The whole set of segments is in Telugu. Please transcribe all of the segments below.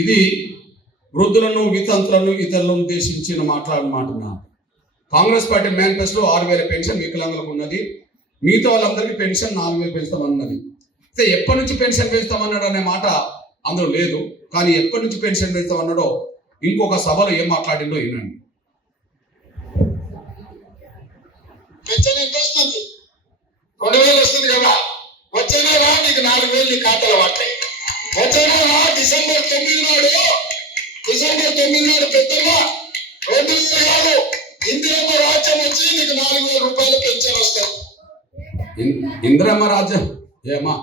ఇది వృద్ధులను వితంతులను ఇతరులను ఉద్దేశించిన మాట్లాడమాట కాంగ్రెస్ పార్టీ మేనిఫెస్టో ఆరు వేల పెన్షన్ వికలాంగులకు ఉన్నది. మిగతా వాళ్ళందరికీ పెన్షన్ నాలుగు వేలు పెంచుతామన్నది. అయితే ఎప్పటి నుంచి పెన్షన్ పెంచుతామన్నాడు అనే మాట అందులో లేదు. కానీ ఎప్పటి నుంచి పెన్షన్ పెంచుతామన్నాడో ఇంకొక సభలో ఏం మాట్లాడిందో వినండి. పెన్షన్ ఎంత వస్తుంది? రెండు వేలు వస్తుంది కదా. వచ్చే నీకు నాలుగు వేలు నీ ఖాతాలో పడతాయి. డిసెంబర్ తొమ్మిది నాడు డిసెంబర్ తొమ్మిది నాడు పెద్దగా రెండు వేలు కాదు ఇందిరమ్మ రాజ్యం వచ్చి నీకు నాలుగు వేల రూపాయలు పెన్షన్ వస్తాయి ఇన్- ఇందిరమ్మ రాజ్యం? ఏమా?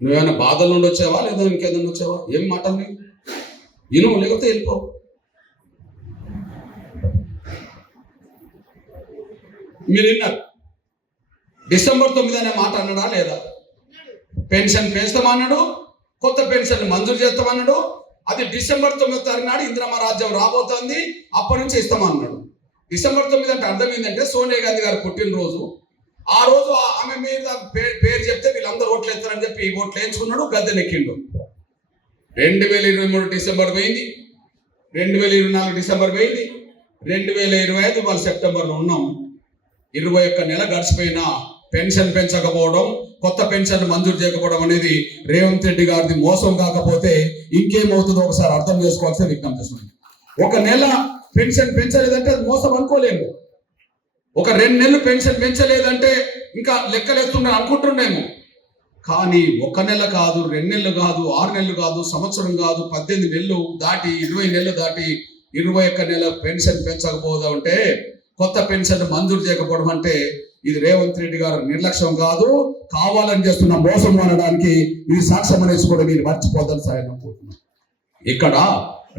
నువ్వేమైనా బాధల నుండి వచ్చావా లేదా ఇంకేదన్నా వచ్చావా? ఏం మాటలు నీవు ఇను లేకపోతే వెళ్ళిపో. మీరు విన్నారు. డిసెంబర్ తొమ్మిది అనే మాట అన్నాడా లేదా? పెన్షన్ పెంచుతామన్నాడు కొత్త పెన్షన్ మంజూరు చేస్తామన్నాడు. అది డిసెంబర్ తొమ్మిది తారీఖు నాడు ఇందిరమ్మ రాజ్యం రాబోతోంది. అప్పటి నుంచి ఇస్తామన్నాడు. డిసెంబర్ తొమ్మిది అంటే అర్థం ఏంటంటే సోనియా గాంధీ గారు పుట్టినరోజు. ఆ రోజు ఆ- ఆమె మీద పే- పేరు చెప్తే వీళ్ళందరూ ఓట్లు ఎత్తారని చెప్పి ఓట్లు వేయించుకున్నాడు గద్దెనెక్కిండు రెండు వేల ఇరవై మూడు డిసెంబర్ పోయింది. రెండు వేల ఇరవై నాలుగు డిసెంబర్ పోయింది. రెండు వేల ఇరవై ఐదు వాళ్ళు సెప్టెంబర్లో ఉన్నాం. ఇరవై ఒక్క నెల గడిచిపోయినా పెన్షన్ పెంచకపోవడం కొత్త పెన్షన్ మంజూరు చేయకపోవడం అనేది రేవంత్ రెడ్డి గారిది మోసం కాకపోతే ఇంకేమవుతుందో ఒకసారి అర్థం చేసుకోవాల్సిన విజ్ఞప్తి ఒక నెల పెన్షన్ పెంచలేదంటే అది మోసం అనుకోలేము. ఒక రెండు నెలలు పెన్షన్ పెంచలేదంటే ఇంకా లెక్కలేస్తున్నా అనుకుంటున్నాము కానీ ఒక నెల కాదు రెండు నెలలు కాదు ఆరు నెలలు కాదు సంవత్సరం కాదు పద్దెనిమిది నెలలు దాటి ఇరవై నెలలు దాటి ఇరవై ఒక్క నెల పెన్షన్ పెంచకపోదా ఉంటే కొత్త పెన్షన్ మంజూరు చేయకపోవడం అంటే ఇది రేవంత్ రెడ్డి గారు నిర్లక్ష్యం కాదు. కావాలని చేస్తున్న మోసం అనడానికి ఇది సాక్ష్యం అనేసి కూడా మీరు మర్చిపోదని సాయం అనుకుంటున్నాను ఇక్కడ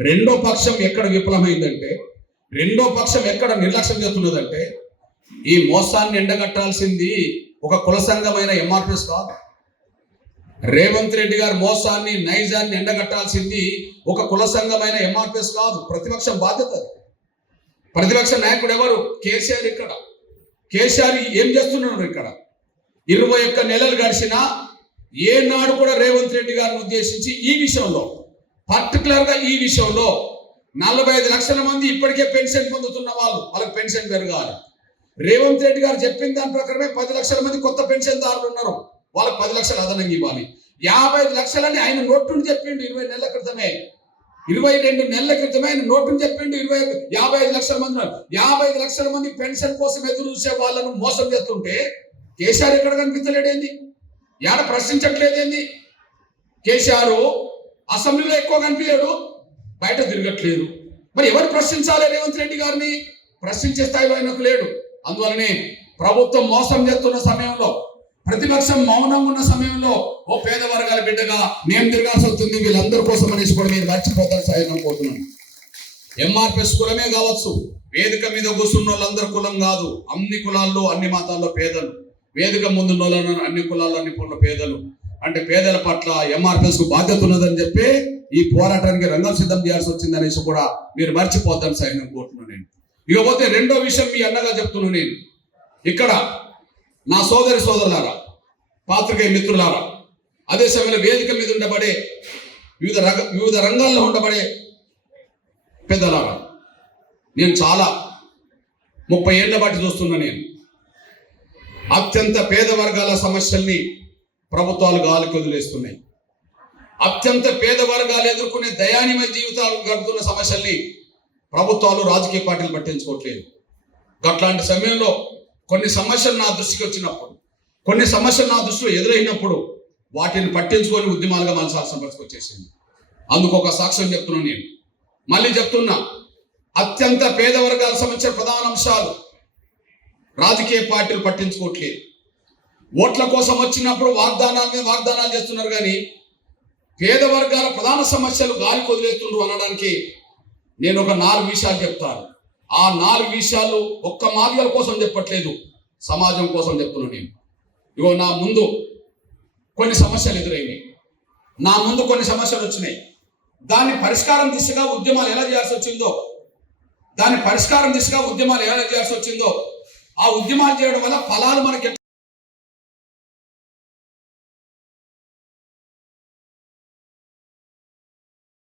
రెండో పక్షం ఎక్కడ విఫలమైందంటే రెండో పక్షం ఎక్కడ నిర్లక్ష్యం చేస్తున్నదంటే ఈ మోసాన్ని ఎండగట్టాల్సింది ఒక కుల సంఘమైన ఎంఆర్పిఎస్ కాదు. రేవంత్ రెడ్డి గారి మోసాన్ని నైజాన్ని ఎండగట్టాల్సింది ఒక కుల సంఘమైన ఎంఆర్పిఎస్ కాదు. ప్రతిపక్షం బాధ్యత ప్రతిపక్ష నాయకుడు ఎవరు? కేసీఆర్ ఇక్కడ. కేసీఆర్ ఏం చేస్తున్నాడు ఇక్కడ? ఇరవై ఒక్క నెలలు గడిచినా ఏనాడు కూడా రేవంత్ రెడ్డి గారిని ఉద్దేశించి ఈ విషయంలో పర్టికులర్గా ఈ విషయంలో నలభై ఐదు లక్షల మంది ఇప్పటికే పెన్షన్ పొందుతున్న వాళ్ళు వాళ్ళకి పెన్షన్ పెరగాలి. రేవంత్ రెడ్డి గారు చెప్పిన దాని ప్రకారమే పది లక్షల మంది కొత్త పెన్షన్దారులు ఉన్నారు. వాళ్ళకి పది లక్షలు అదనంగా ఇవ్వాలి. యాభై ఐదు లక్షలని ఆయన నోటుని చెప్పిండు ఇరవై నెలల క్రితమే. ఇరవై రెండు నెలల క్రితమే ఆయన నోటుని చెప్పిండు ఇరవై యాభై ఐదు లక్షల మంది యాభై ఐదు లక్షల మంది పెన్షన్ కోసం ఎదురు చూసే వాళ్ళను మోసం చేస్తుంటే కేసీఆర్ ఎక్కడ కనిపించలేడేంది ఏడ ప్రశ్నించట్లేదేంది కేసీఆర్ అసెంబ్లీలో ఎక్కువ కనిపించాడు బయట తిరగట్లేదు. మరి ఎవరు ప్రశ్నించాలి రేవంత్ రెడ్డి గారిని? ప్రశ్నించే స్థాయిలో ఆయనకు లేడు. అందువలనే ప్రభుత్వం మోసం చేస్తున్న సమయంలో ప్రతిపక్షం మౌనంగా ఉన్న సమయంలో ఓ పేద వర్గాల బిడ్డగా నేను తిరగాల్సి వస్తుంది వీళ్ళందరి కోసం అనేసి కూడా మీరు మర్చిపోతారు సాయం కోరుతున్నాను. ఎంఆర్పిఎస్ కులమే కావచ్చు వేదిక మీద కూర్చున్న వాళ్ళందరి కులం కాదు అన్ని కులాల్లో అన్ని మతాల్లో పేదలు. వేదిక ముందున్న వాళ్ళను అన్ని కులాల్లో అన్ని కుల పేదలు. అంటే పేదల పట్ల ఎంఆర్పిఎస్కు బాధ్యత ఉన్నదని చెప్పి ఈ పోరాటానికి రంగం సిద్ధం చేయాల్సి వచ్చింది అనేసి కూడా మీరు మర్చిపోద్దని సాయం కోరుతున్నాను నేను. ఇకపోతే రెండో విషయం మీ అన్నగా చెప్తున్నాను నేను. ఇక్కడ నా సోదరి సోదరులారా పాత్రికేయ మిత్రులారా అదే సమయంలో వేదిక మీద ఉండబడే వివిధ రంగ వివిధ రంగాల్లో ఉండబడే పెద్దలారా నేను చాలా ముప్పై ఏళ్ళ పాటు చూస్తున్నా నేను. అత్యంత పేద వర్గాల సమస్యల్ని ప్రభుత్వాలు గాలికి వదిలేస్తున్నాయి. అత్యంత పేద వర్గాలు ఎదుర్కొనే దయానిమయ జీవితాలు గడుపుతున్న సమస్యల్ని ప్రభుత్వాలు రాజకీయ పార్టీలు పట్టించుకోవట్లేదు. అట్లాంటి సమయంలో కొన్ని సమస్యలు నా దృష్టికి వచ్చినప్పుడు కొన్ని సమస్యలు నా దృష్టిలో ఎదురైనప్పుడు వాటిని పట్టించుకొని ఉద్యమాలుగా మలసాల్సిన పరిస్థితి వచ్చేసింది అందుకు ఒక సాక్ష్యం చెప్తున్నాను నేను. మళ్ళీ చెప్తున్నా అత్యంత పేద వర్గాల సమస్య ప్రధాన అంశాలు. రాజకీయ పార్టీలు పట్టించుకోవట్లేదు. ఓట్ల కోసం వచ్చినప్పుడు వాగ్దానాల మీద వాగ్దానాలు చేస్తున్నారు కానీ పేద వర్గాల ప్రధాన సమస్యలు గాలి వదిలేస్తుండ్రు అనడానికి నేను ఒక నాలుగు విషయాలు చెప్తాను. ఆ నాలుగు విషయాలు ఒక్క మార్గాల కోసం చెప్పట్లేదు సమాజం కోసం చెప్తున్నాను నేను. ఇగో నా ముందు కొన్ని సమస్యలు ఎదురైనాయి. నా ముందు కొన్ని సమస్యలు వచ్చినాయి. దాన్ని పరిష్కారం దిశగా ఉద్యమాలు ఎలా చేయాల్సి వచ్చిందో దాని పరిష్కారం దిశగా ఉద్యమాలు ఎలా చేయాల్సి వచ్చిందో ఆ ఉద్యమాలు చేయడం వల్ల ఫలాలు మనకి